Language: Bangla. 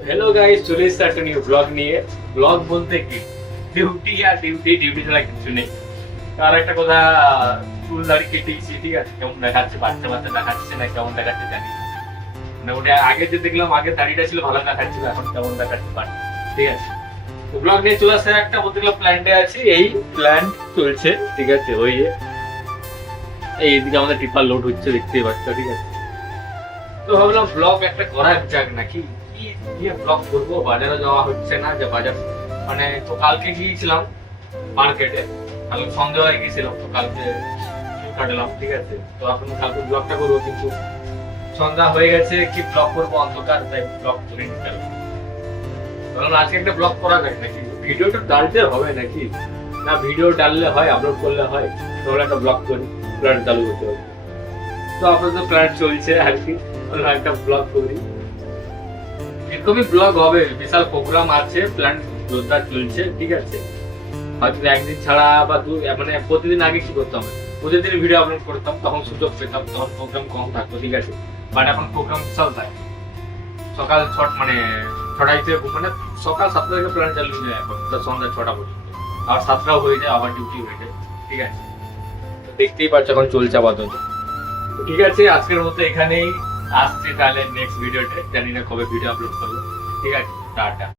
হ্যালো গাইস, চলে এসেছে একটা নিউ ব্লগ নিয়ে। ব্লগ বলতে কি, ডিউটি আর ডিউটি ছাড়া কিছু নেই। আর একটা কথা, চুল দাড়ি কেটেছি, ঠিক আছে, কেমন দেখাচ্ছে, বাচ্চা বাচ্চা দেখাচ্ছে না কেমন দেখাচ্ছে জানি না। মানে ওটা আগে যে দেখলাম, আগে দাড়িটা ছিল ভালো দেখাচ্ছিল, এখন কেমন দেখাচ্ছে পারি, ঠিক আছে। তো ব্লগ নিয়ে চলে আসছে একটা, বলতে গেলে প্ল্যান্টে আছি, এই প্ল্যান্ট চলছে, ঠিক আছে। ওই এইদিকে আমাদের টিপার লোড হচ্ছে, দেখতেই পাচ্ছ, ঠিক আছে। তো ভাবলাম ব্লগ একটা করা যাক নাকি, কি দিয়ে ব্লগ করবো, বাজারে যাওয়া হচ্ছে না, যে বাজার মানে। তো কালকে গিয়েছিলাম মার্কেটে, কালকে সন্ধ্যাবেলায় গিয়েছিলাম, তো কালকে কাটলাম, ঠিক আছে। তো এখন কালকে ব্লগটা করবো, কিন্তু সন্ধ্যা হয়ে গেছে, কি ব্লগ করবো, অন্ধকার, তাই ব্লগ করে নিতে হবে। কারণ আজকে একটা ব্লগ করা যাক নাকি, ভিডিওটা ডালতে হবে নাকি, না ভিডিও ডাললে হয়, আপলোড করলে হয়, তাহলে একটা ব্লগ করি, প্ল্যান চালু করতে হবে। তো আপাতত প্ল্যান চলছে আর কি, একটা ব্লগ করি, এরকমই ব্লগ হবে। বিশাল প্রোগ্রাম আছে, প্ল্যান জোরদার চলছে, ঠিক আছে। হয়তো একদিন ছাড়া বা মানে প্রতিদিন আগে কি করতাম, প্রতিদিন ভিডিও আপলোড করতাম, তখন সুযোগ পেতাম, তখন প্রোগ্রাম কম থাকতো, ঠিক আছে। বাট এখন প্রোগ্রাম বিশাল থাকে, সকাল মানে 6টায় থেকে, মানে সকাল 7টা থেকে প্ল্যান চালু হয়ে যায়, এখন সন্ধ্যা 6টা পর্যন্ত, আবার 7টাও হয়ে যায়, আবার ডিউটি হয়ে যায়, ঠিক আছে। দেখতেই পাচ্ছ এখন চলছে আপাতত। ঠিক আছে, আজকের মতো এখানেই আসছে, তাহলে নেক্সট ভিডিওতে জানি না কবে ভিডিও আপলোড করবো, ঠিক আছে, টাটা।